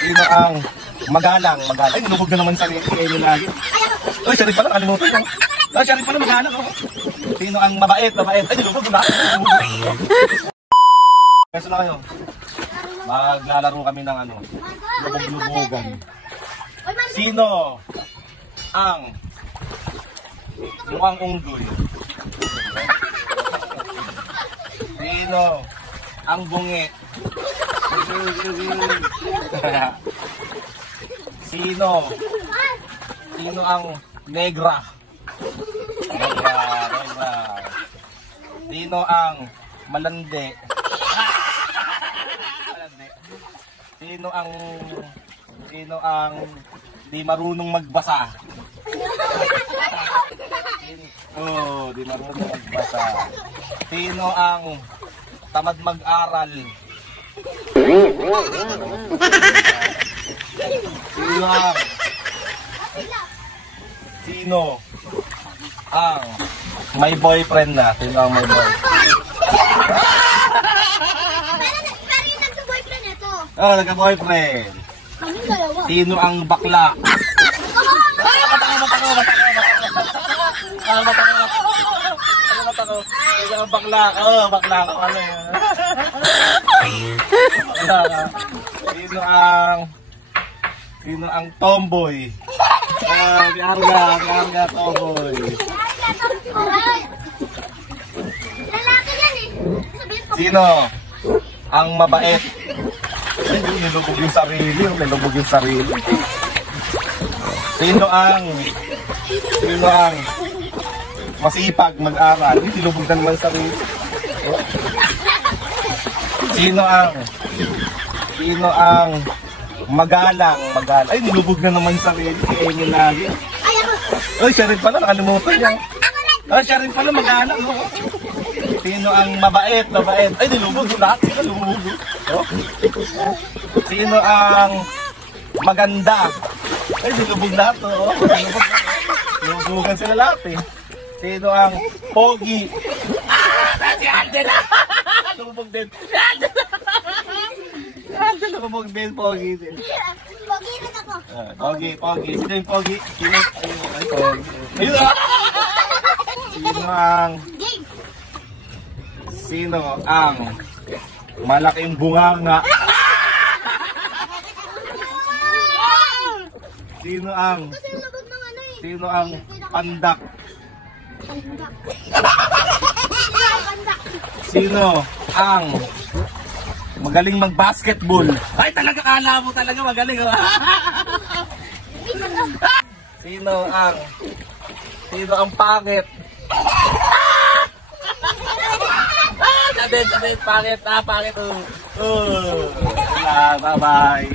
Sino ang magalang? Ay, nilubog na naman sa sarili lagi. Uy, siya rin pala, kalimutan ko. Ay, siya rin pala magalang. Sino ang mabait? Ay, nilubog na. Kasi na kayo. Maglalaro kami ng lubog-lubogan. Sino ang mukhang unggoy? Sino ang bungi? Sino ang negra? Negra. Sino ang malandi? Sino ang di marunong magbasa? Di marunong magbasa. Sino ang tamad mag-aral? Sino ang may boyfriend na? Sino ang may boyfriend? Nagka-boyfriend. Sino ang bakla? Sino ang bakla? Bakla ka pala. Sino ang tomboy? Biarga tomboy. Sino ang mabait? Nilubog yung sarili. Sino ang masipag mag-aral? Nilubog na naman sarili. Sino ang magalang? Ay, nilubog na naman sarili. Kaya lagi. Ay, siya rin pala, nakalimutan niya. Ay, siya rin pala magalang. Sino ang mabait? Ay, nilubog lahat. Sino lumubog? Sino ang maganda? Ay, nilubog lahat. Nilubugan sila lahat eh. Sino ang pogi? Si Angela! Lumubog din. Si Angela! Lumubog din, pogi din. Pogi rin ako. Pogi. Sino yung pogi? Ay, pogi. Sino ang malaking bunganga? Sino ang pandak? Sino ang magaling mag-basketball? Ay, talaga kala mo talaga magaling. Sino ang pangit? Pangit. Bye-bye.